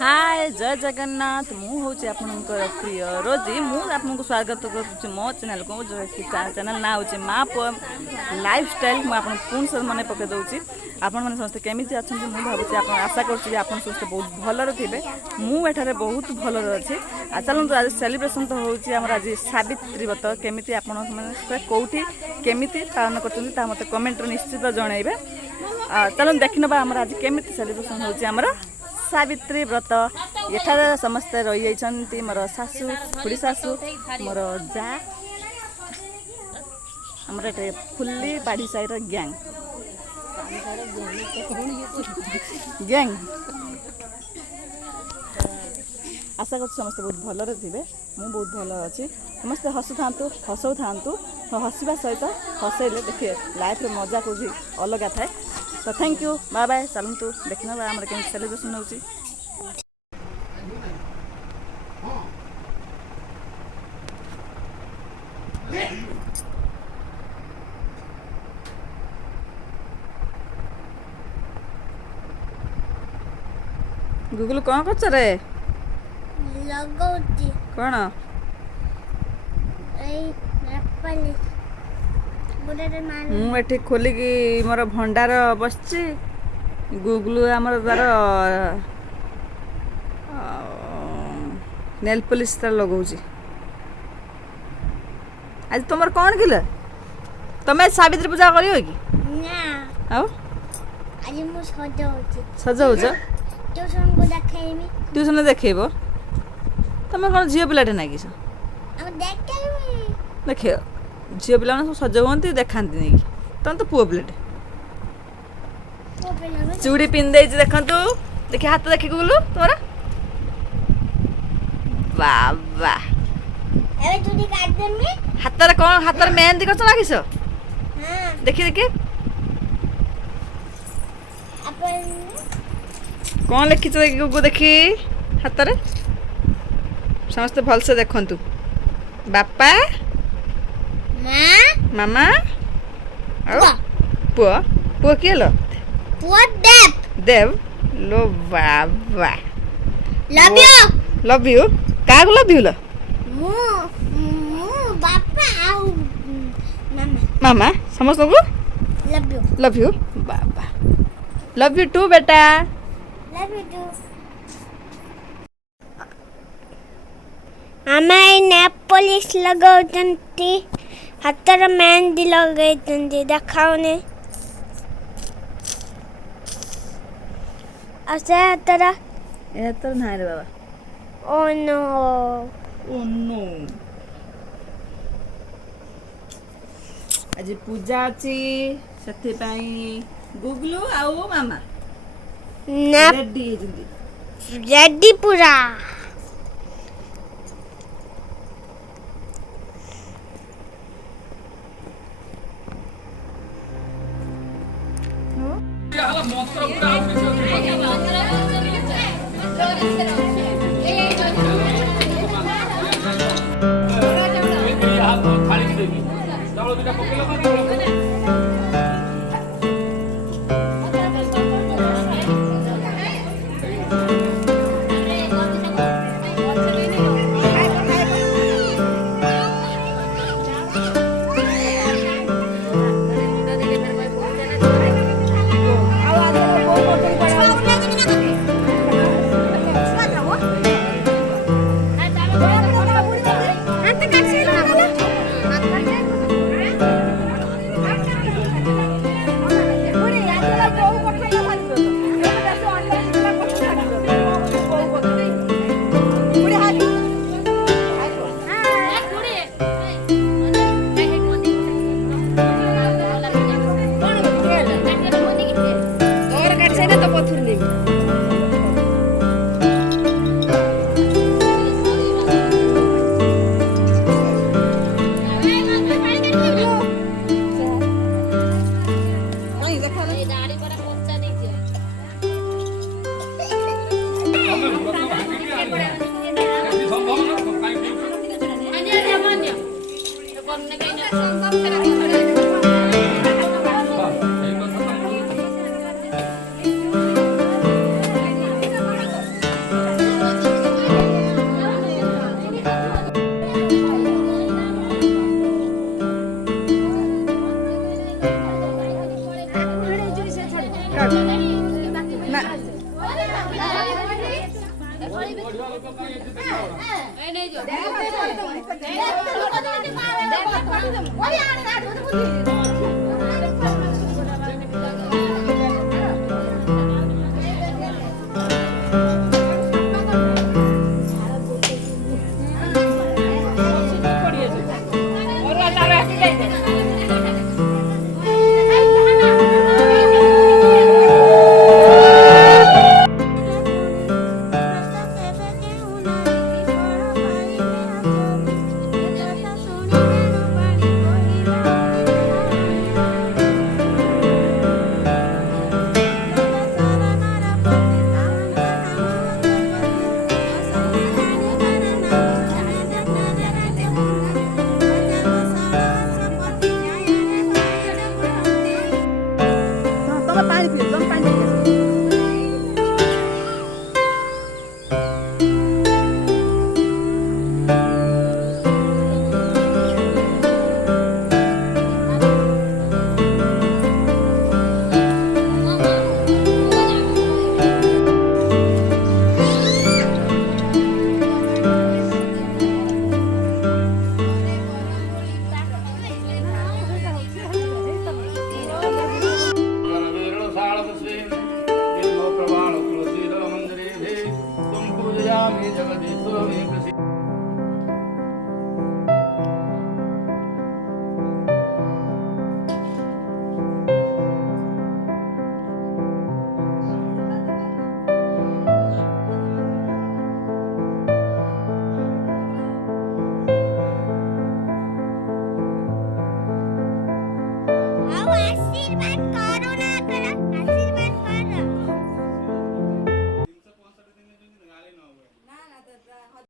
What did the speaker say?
हाय जय जगन्नाथ मु हूँ आपणकर प्रिय रोजी मुझे स्वागत करुच्ची मो चैनल को जो चैनल ना हूँ माँ पुआ लाइफ स्टाइल मुझे पुणी से मन पकई दूसरी आपण मैंने समस्त केमी अच्छा मुझे भावुँ आप आशा करुँच आप समस्त बहुत भलर थे मुझे बहुत भलर अच्छी चलते आज सेलिब्रेशन तो हूँ आज सावित्री व्रत केमी आप कौटी केमी पालन कर मत कमेंट निश्चित जनइबे चलो देखी ना आज केमी सेलिब्रेशन होमर सावित्री व्रत एठार समस्ते रही जाइछन्ति मोर सासू खुड़ी सासू मोर जा हमर एटे फुल्ली बाड़ी साइर गैंग गैंग आशा कर समस्ते बहुत भलरे थे मु बहुत भल अच्छी समस्ते हसु था हसवा सहित हसैले देखिए लाइफ रे मजा को भी अलग थाए तो थैंक यू बाय बाय चलतु देखना आम के सेलिब्रेशन हो गूगल कौन कर रे लगौती कौन मुझे खोलिकी मोर भंडार बस गूगल आमर तार नेल पॉलिश तार लगाऊँ आज तुम कौन किल तुम सावित्री पूजा कर सजाऊच ट्यूशन देखेब तुम कौन झील पिलाटे ना कि देख झील पिला सब सज हुई देखा नहीं तुम तो पुओ पिलाटे चूड़ी पिंधे देखु देखिए हाथ देखी गुलु तुम्हारा बाबा हाथ कौन हाथ मेहंदी कर लगिस देखी देखी कौन लिखी गुगु देखी हाथ समस्ते भलसे देखु बापा मामा पुआ पुआ किए लो देव लो बाबा लव यू क्या लव यू लो मामा समस्त को लव यू बाबा लव यू टू बेटा आमे नेल पॉलिश लगाउछन्ती हातर मेहंदी लगाइछन्ती देखाउने आसे हातर ए तो ना रे बाबा ओ नो आज पूजा अच्छी से गुगलू आउ मामा रेडी पूरा ତମେ ପାଣି ପିଅ ତମେ ପାଣି ଦେଇକି ଆସ। ଆଉ ଆଶୀର୍ବାଦ